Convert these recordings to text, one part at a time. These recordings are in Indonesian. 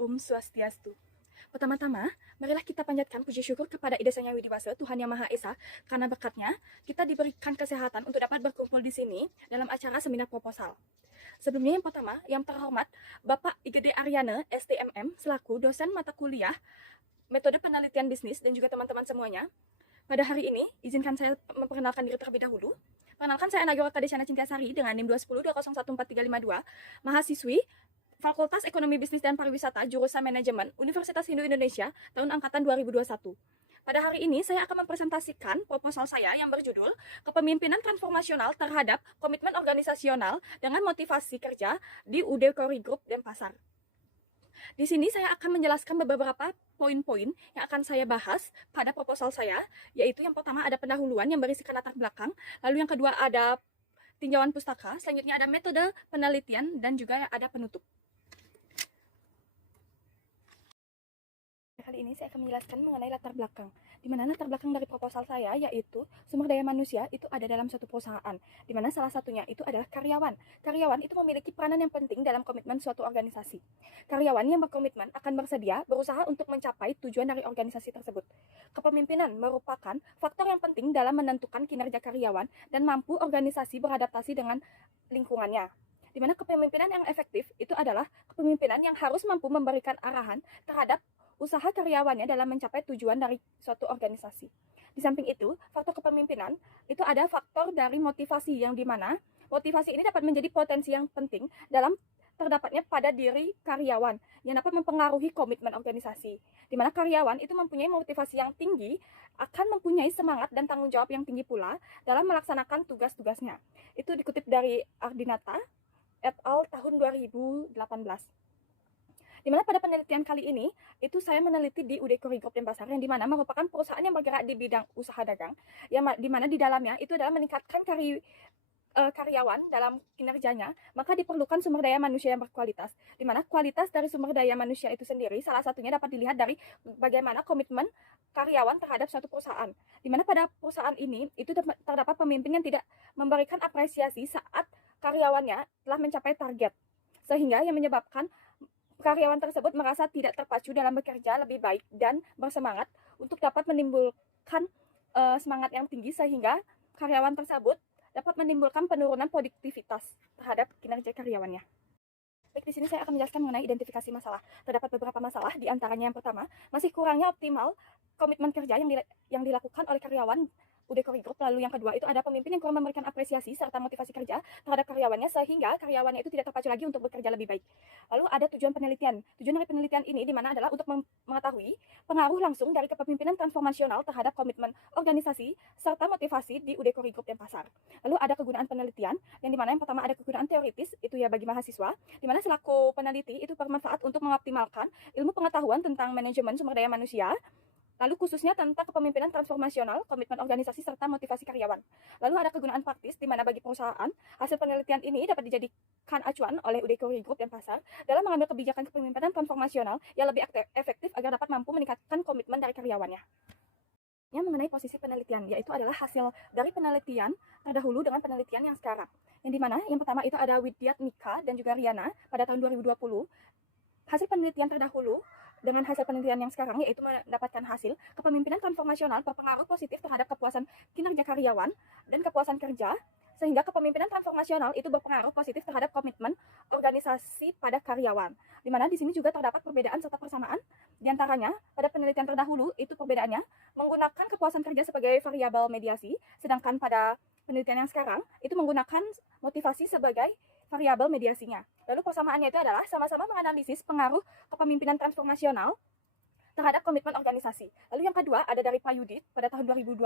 Om Swastiastu. Pertama-tama, marilah kita panjatkan puji syukur kepada Ida Sang Hyang Widi Wasa, Tuhan Yang Maha Esa, karena berkatnya kita diberikan kesehatan untuk dapat berkumpul di sini dalam acara seminar proposal. Sebelumnya yang pertama, yang terhormat Bapak Igede Aryana, STMM, selaku dosen mata kuliah metode penelitian bisnis dan juga teman-teman semuanya. Pada hari ini, izinkan saya memperkenalkan diri terlebih dahulu. Perkenalkan, saya Nagora Kadesyana Cintiasari dengan NIM 210201432, mahasiswi Fakultas Ekonomi Bisnis dan Pariwisata, jurusan Manajemen, Universitas Hindu Indonesia, tahun angkatan 2021. Pada hari ini, saya akan mempresentasikan proposal saya yang berjudul Kepemimpinan Transformasional Terhadap Komitmen Organisasional dengan Motivasi Kerja di UD Kori Group Denpasar. Di sini saya akan menjelaskan beberapa poin-poin yang akan saya bahas pada proposal saya, yaitu yang pertama ada pendahuluan yang berisikan latar belakang, lalu yang kedua ada tinjauan pustaka, selanjutnya ada metode penelitian, dan juga ada penutup. Kali ini saya akan menjelaskan mengenai latar belakang, di mana latar belakang dari proposal saya yaitu sumber daya manusia itu ada dalam suatu perusahaan, di mana salah satunya itu adalah karyawan. Karyawan itu memiliki peranan yang penting dalam komitmen suatu organisasi. Karyawan yang berkomitmen akan bersedia berusaha untuk mencapai tujuan dari organisasi tersebut. Kepemimpinan merupakan faktor yang penting dalam menentukan kinerja karyawan dan mampu organisasi beradaptasi dengan lingkungannya. Di mana kepemimpinan yang efektif itu adalah kepemimpinan yang harus mampu memberikan arahan terhadap usaha karyawannya dalam mencapai tujuan dari suatu organisasi. Di samping itu, faktor kepemimpinan itu ada faktor dari motivasi yang dimana motivasi ini dapat menjadi potensi yang penting dalam terdapatnya pada diri karyawan yang dapat mempengaruhi komitmen organisasi. Di mana karyawan itu mempunyai motivasi yang tinggi akan mempunyai semangat dan tanggung jawab yang tinggi pula dalam melaksanakan tugas-tugasnya. Itu dikutip dari Ardinata et al. Tahun 2018. Dimana pada penelitian kali ini, itu saya meneliti di UD Kori Group Denpasar, yang dimana merupakan perusahaan yang bergerak di bidang usaha dagang, yang dimana di dalamnya itu adalah meningkatkan karyawan dalam kinerjanya, maka diperlukan sumber daya manusia yang berkualitas. Dimana kualitas dari sumber daya manusia itu sendiri, salah satunya dapat dilihat dari bagaimana komitmen karyawan terhadap suatu perusahaan. Dimana pada perusahaan ini, itu terdapat pemimpin yang tidak memberikan apresiasi saat karyawannya telah mencapai target, sehingga yang menyebabkan karyawan tersebut merasa tidak terpacu dalam bekerja lebih baik dan bersemangat untuk dapat menimbulkan semangat yang tinggi, sehingga karyawan tersebut dapat menimbulkan penurunan produktivitas terhadap kinerja karyawannya. Baik, di sini saya akan menjelaskan mengenai identifikasi masalah. Terdapat beberapa masalah, di antaranya yang pertama, masih kurangnya optimal komitmen kerja yang dilakukan oleh karyawan UD Kori Group. Lalu yang kedua itu ada pemimpin yang kurang memberikan apresiasi serta motivasi kerja terhadap karyawannya, sehingga karyawannya itu tidak terpacu lagi untuk bekerja lebih baik. Lalu ada tujuan penelitian. Tujuan dari penelitian ini dimana adalah untuk mengetahui pengaruh langsung dari kepemimpinan transformasional terhadap komitmen organisasi serta motivasi di UD Kori Group Denpasar. Lalu ada kegunaan penelitian, yang dimana yang pertama ada kegunaan teoritis, itu ya bagi mahasiswa, dimana selaku peneliti itu bermanfaat untuk mengoptimalkan ilmu pengetahuan tentang manajemen sumber daya manusia, lalu khususnya tentang kepemimpinan transformasional, komitmen organisasi, serta motivasi karyawan. Lalu ada kegunaan praktis, di mana bagi perusahaan, hasil penelitian ini dapat dijadikan acuan oleh UD Kori Group Denpasar dalam mengambil kebijakan kepemimpinan transformasional yang lebih efektif agar dapat mampu meningkatkan komitmen dari karyawannya. Yang mengenai posisi penelitian, yaitu adalah hasil dari penelitian terdahulu dengan penelitian yang sekarang. Yang dimana yang pertama itu ada Widyat Mika dan juga Riana pada tahun 2020. Hasil penelitian terdahulu dengan hasil penelitian yang sekarang yaitu mendapatkan hasil kepemimpinan transformasional berpengaruh positif terhadap kepuasan kinerja karyawan dan kepuasan kerja, sehingga kepemimpinan transformasional itu berpengaruh positif terhadap komitmen organisasi pada karyawan. Dimana di sini juga terdapat perbedaan serta persamaan. Di antaranya pada penelitian terdahulu itu perbedaannya menggunakan kepuasan kerja sebagai variabel mediasi, sedangkan pada penelitian yang sekarang itu menggunakan motivasi sebagai variabel mediasinya. Lalu persamaannya itu adalah sama-sama menganalisis pengaruh kepemimpinan transformasional terhadap komitmen organisasi. Lalu yang kedua ada dari Pak Yudit pada tahun 2020.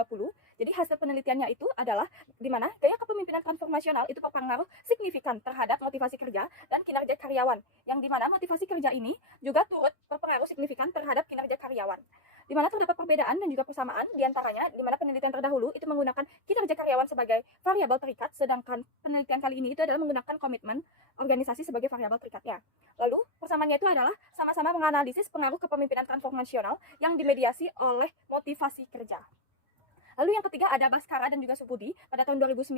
Jadi hasil penelitiannya itu adalah di mana gaya kepemimpinan transformasional itu berpengaruh signifikan terhadap motivasi kerja dan kinerja karyawan. Yang di mana motivasi kerja ini juga turut berpengaruh signifikan terhadap kinerja karyawan. Di mana terdapat perbedaan dan juga persamaan, di antaranya di mana penelitian terdahulu itu menggunakan kinerja karyawan sebagai variabel terikat, sedangkan penelitian kali ini itu adalah menggunakan komitmen organisasi sebagai variabel terikatnya. Lalu persamaannya itu adalah sama-sama menganalisis pengaruh kepemimpinan transformasional yang dimediasi oleh motivasi kerja. Lalu yang ketiga ada Baskara dan juga Subudi pada tahun 2019,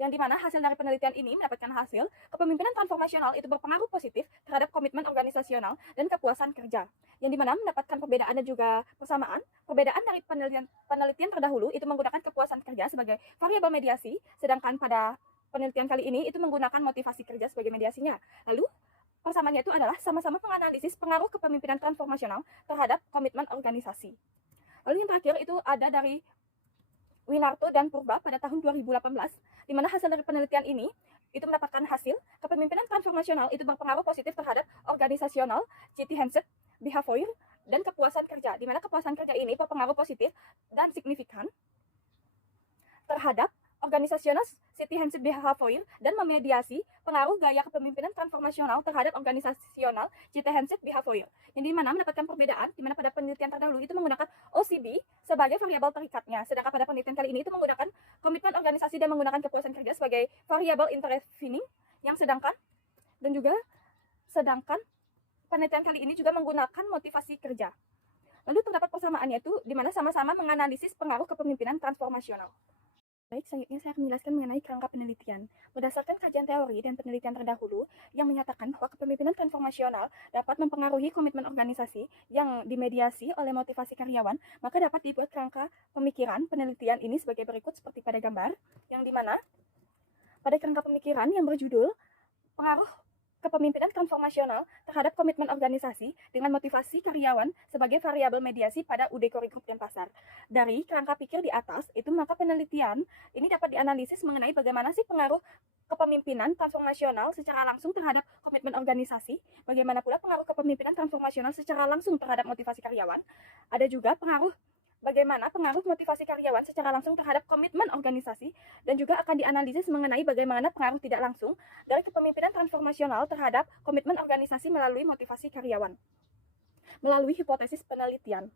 yang dimana hasil dari penelitian ini mendapatkan hasil kepemimpinan transformasional itu berpengaruh positif terhadap komitmen organisasional dan kepuasan kerja, yang dimana mendapatkan perbedaan dan juga persamaan. Perbedaan dari penelitian terdahulu itu menggunakan kepuasan kerja sebagai variabel mediasi, sedangkan pada penelitian kali ini itu menggunakan motivasi kerja sebagai mediasinya. Lalu persamaannya itu adalah sama-sama menganalisis pengaruh kepemimpinan transformasional terhadap komitmen organisasi. Lalu yang terakhir itu ada dari Winarto dan Purba pada tahun 2018, di mana hasil dari penelitian ini itu mendapatkan hasil kepemimpinan transformasional itu berpengaruh positif terhadap organisasional, city handset, behavior, dan kepuasan kerja, di mana kepuasan kerja ini berpengaruh positif dan signifikan terhadap organisasional, city handset, behavior, dan memediasi pengaruh gaya kepemimpinan transformasional terhadap organisasional, city handset, behavior, yang dimana mendapatkan perbedaan, dimana pada penelitian terdahulu itu menggunakan OCB sebagai variabel terikatnya, sedangkan pada penelitian kali ini itu menggunakan komitmen organisasi dan menggunakan kepuasan kerja sebagai variabel intervening, yang sedangkan penelitian kali ini juga menggunakan motivasi kerja. Lalu terdapat persamaannya itu di mana sama-sama menganalisis pengaruh kepemimpinan transformasional. Baik, selanjutnya saya akan menjelaskan mengenai kerangka penelitian. Berdasarkan kajian teori dan penelitian terdahulu yang menyatakan bahwa kepemimpinan transformasional dapat mempengaruhi komitmen organisasi yang dimediasi oleh motivasi karyawan, maka dapat dibuat kerangka pemikiran penelitian ini sebagai berikut seperti pada gambar, yang dimana pada kerangka pemikiran yang berjudul pengaruh kepemimpinan transformasional terhadap komitmen organisasi dengan motivasi karyawan sebagai variabel mediasi pada UD Core Group dan Pasar. Dari kerangka pikir di atas, itu maka penelitian ini dapat dianalisis mengenai bagaimana sih pengaruh kepemimpinan transformasional secara langsung terhadap komitmen organisasi, bagaimana pula pengaruh kepemimpinan transformasional secara langsung terhadap motivasi karyawan. Ada juga bagaimana pengaruh motivasi karyawan secara langsung terhadap komitmen organisasi, dan juga akan dianalisis mengenai bagaimana pengaruh tidak langsung dari kepemimpinan transformasional terhadap komitmen organisasi melalui motivasi karyawan, melalui hipotesis penelitian.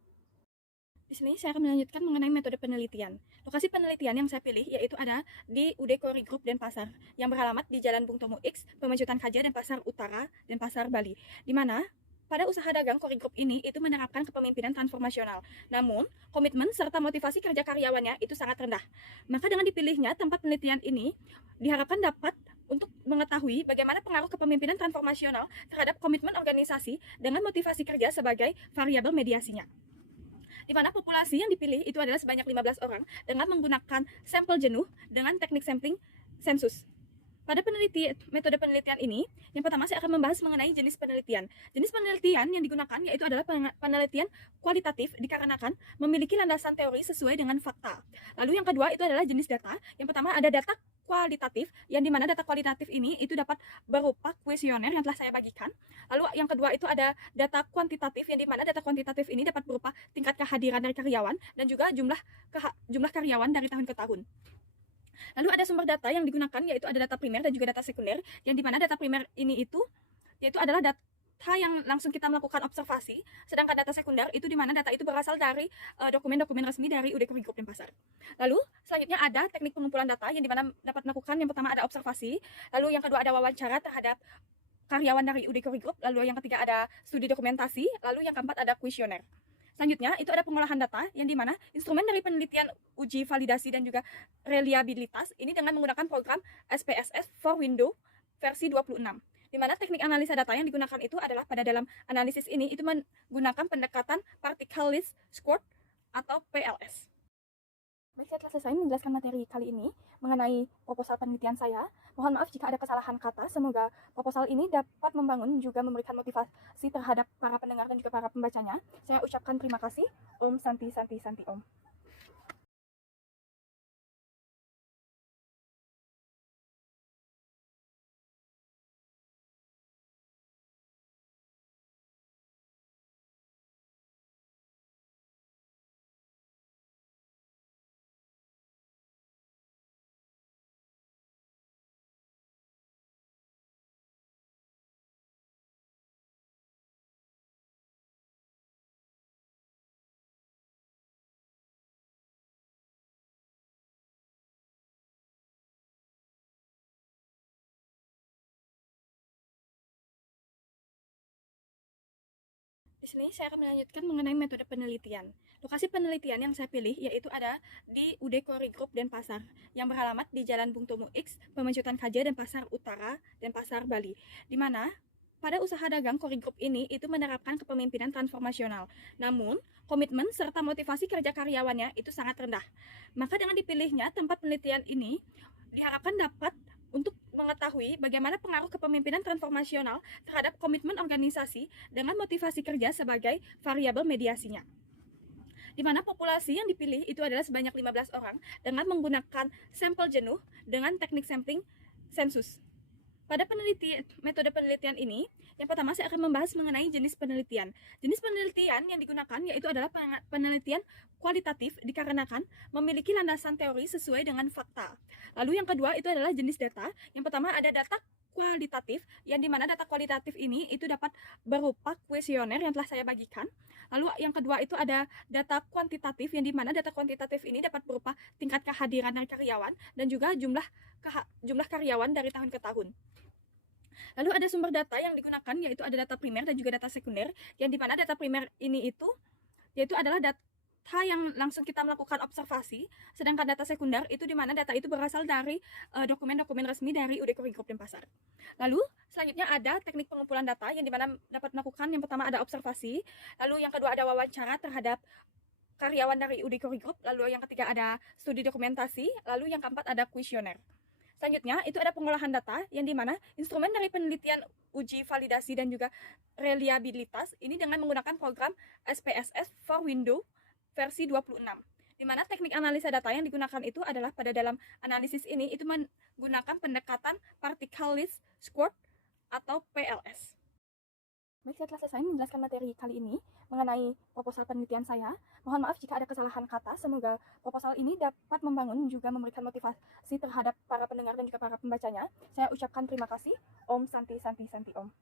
Di sini saya akan melanjutkan mengenai metode penelitian. Lokasi penelitian yang saya pilih yaitu ada di UD Core Group dan Pasar, yang beralamat di Jalan Bung Tomo X, Pemecutan Kaja dan Pasar Utara dan Pasar Bali, di mana pada usaha dagang Core Group ini itu menerapkan kepemimpinan transformasional. Namun, komitmen serta motivasi kerja karyawannya itu sangat rendah. Maka dengan dipilihnya tempat penelitian ini diharapkan dapat untuk mengetahui bagaimana pengaruh kepemimpinan transformasional terhadap komitmen organisasi dengan motivasi kerja sebagai variabel mediasinya. Di mana populasi yang dipilih itu adalah sebanyak 15 orang dengan menggunakan sampel jenuh dengan teknik sampling sensus. Pada metode penelitian ini, yang pertama saya akan membahas mengenai jenis penelitian. Jenis penelitian yang digunakan yaitu adalah penelitian kualitatif dikarenakan memiliki landasan teori sesuai dengan fakta. Lalu yang kedua itu adalah jenis data. Yang pertama ada data kualitatif, yang dimana data kualitatif ini itu dapat berupa kuesioner yang telah saya bagikan. Lalu yang kedua itu ada data kuantitatif, yang dimana data kuantitatif ini dapat berupa tingkat kehadiran dari karyawan dan juga jumlah karyawan dari tahun ke tahun. Lalu ada sumber data yang digunakan yaitu ada data primer dan juga data sekunder, yang dimana data primer ini itu yaitu adalah data yang langsung kita melakukan observasi, sedangkan data sekunder itu dimana data itu berasal dari dokumen-dokumen resmi dari UD Core Group dan Pasar. Lalu selanjutnya ada teknik pengumpulan data, yang dimana dapat melakukan yang pertama ada observasi, lalu yang kedua ada wawancara terhadap karyawan dari UD Core Group, lalu yang ketiga ada studi dokumentasi, lalu yang keempat ada kuesioner. Selanjutnya, itu ada pengolahan data, yang dimana instrumen dari penelitian uji validasi dan juga reliabilitas ini dengan menggunakan program SPSS for Windows versi 26. Di mana teknik analisa data yang digunakan itu adalah pada dalam analisis ini itu menggunakan pendekatan particle least squared atau PLS. Baik, saya telah selesai menjelaskan materi kali ini mengenai proposal penelitian saya. Mohon maaf jika ada kesalahan kata. Semoga proposal ini dapat membangun juga memberikan motivasi terhadap para pendengar dan juga para pembacanya. Saya ucapkan terima kasih. Om Santi Santi Santi Om. Di sini saya akan melanjutkan mengenai metode penelitian. Lokasi penelitian yang saya pilih yaitu ada di UD Kori Group Denpasar yang beralamat di Jalan Bung Tomo X, Pemecutan Kaja, Denpasar Utara, Denpasar, Bali. Di mana pada usaha dagang Kori Group ini itu menerapkan kepemimpinan transformasional. Namun, komitmen serta motivasi kerja karyawannya itu sangat rendah. Maka dengan dipilihnya tempat penelitian ini diharapkan dapat untuk mengetahui bagaimana pengaruh kepemimpinan transformasional terhadap komitmen organisasi dengan motivasi kerja sebagai variabel mediasinya. Di mana populasi yang dipilih itu adalah sebanyak 15 orang dengan menggunakan sampel jenuh dengan teknik sampling sensus. Pada metode penelitian ini, yang pertama saya akan membahas mengenai jenis penelitian. Jenis penelitian yang digunakan yaitu adalah penelitian kualitatif dikarenakan memiliki landasan teori sesuai dengan fakta. Lalu yang kedua itu adalah jenis data. Yang pertama ada data kualitatif, yang dimana data kualitatif ini itu dapat berupa kuesioner yang telah saya bagikan. Lalu yang kedua itu ada data kuantitatif, yang dimana data kuantitatif ini dapat berupa tingkat kehadiran dari karyawan dan juga jumlah karyawan dari tahun ke tahun. Lalu ada sumber data yang digunakan yaitu ada data primer dan juga data sekunder, yang dimana data primer ini itu yaitu adalah data yang langsung kita melakukan observasi, sedangkan data sekunder itu dimana data itu berasal dari dokumen-dokumen resmi dari UD Kori Group Denpasar. Lalu selanjutnya ada teknik pengumpulan data yang dimana dapat melakukan yang pertama ada observasi, lalu yang kedua ada wawancara terhadap karyawan dari UD Kori Group, lalu yang ketiga ada studi dokumentasi, lalu yang keempat ada kuesioner. Selanjutnya, itu ada pengolahan data yang dimana instrumen dari penelitian uji validasi dan juga reliabilitas ini dengan menggunakan program SPSS for Windows versi 26. Di mana teknik analisa data yang digunakan itu adalah pada dalam analisis ini itu menggunakan pendekatan particle least squared atau PLS. Baik, saya telah selesai menjelaskan materi kali ini mengenai proposal penelitian saya. Mohon maaf jika ada kesalahan kata. Semoga proposal ini dapat membangun juga memberikan motivasi terhadap para pendengar dan juga para pembacanya. Saya ucapkan terima kasih. Om Santi Santi Santi Om.